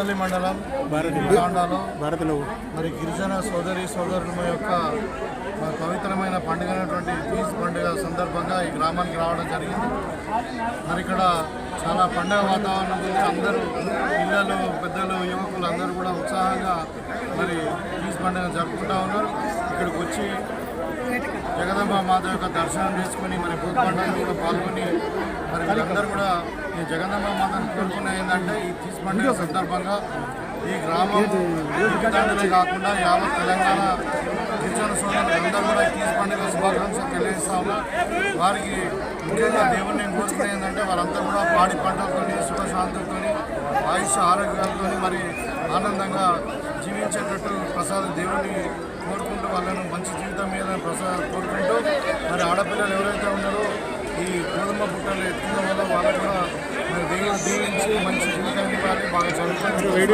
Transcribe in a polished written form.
కొత్తపల్లి మండలం తాండాలో మరి గిరిజన సోదరుల యొక్క పవిత్రమైన పండుగ అయినటువంటి తీజ్ పండుగ సందర్భంగా ఈ గ్రామానికి రావడం జరిగింది. మరి ఇక్కడ చాలా పండుగ వాతావరణం ఉంది. అందరూ పిల్లలు, పెద్దలు, యువకులు అందరూ కూడా ఉత్సాహంగా మరి తీజ్ పండుగ జరుపుకుంటూ ఉన్నారు. ఇక్కడికి వచ్చి జగదంబ మాత యొక్క దర్శనం చేసుకుని మరి భూత పండుగలో కూడా పాల్గొని మరి వీళ్ళందరూ కూడా ఈ జగదంబ మాతను కోరుకునే ఏంటంటే ఈ తీజ్ పండుగ సందర్భంగా ఈ గ్రామం తండ్రులే కాకుండా యావత్ తెలంగాణ గిరిజన సోదరులు అందరూ కూడా ఈ తీజ్ పండుగ శుభాకాంక్షలు తెలియజేస్తాము. వారికి ముఖ్యంగా దేవుడిని కోరుకునే ఏంటంటే వారంతా కూడా పాడి పంటలతో, సుఖశాంతులతో, ఆయుష్ ఆరోగ్యాలతో మరి ఆనందంగా జీవించేటట్టు ప్రసాద దేవుడిని కోరుకుంటూ వాళ్ళను మంచి జీవితం మీద కోరుకుంటూ మరి ఆడపిల్లలు ఎవరైతే ఉన్నారో ఈ గోధుమ బుట్టలు ఎత్తుకున్న వల్ల వాళ్ళకు కూడా మరి దేవుడు దీవించి మంచి జీవితాన్ని బాగా చదువుకుంటూ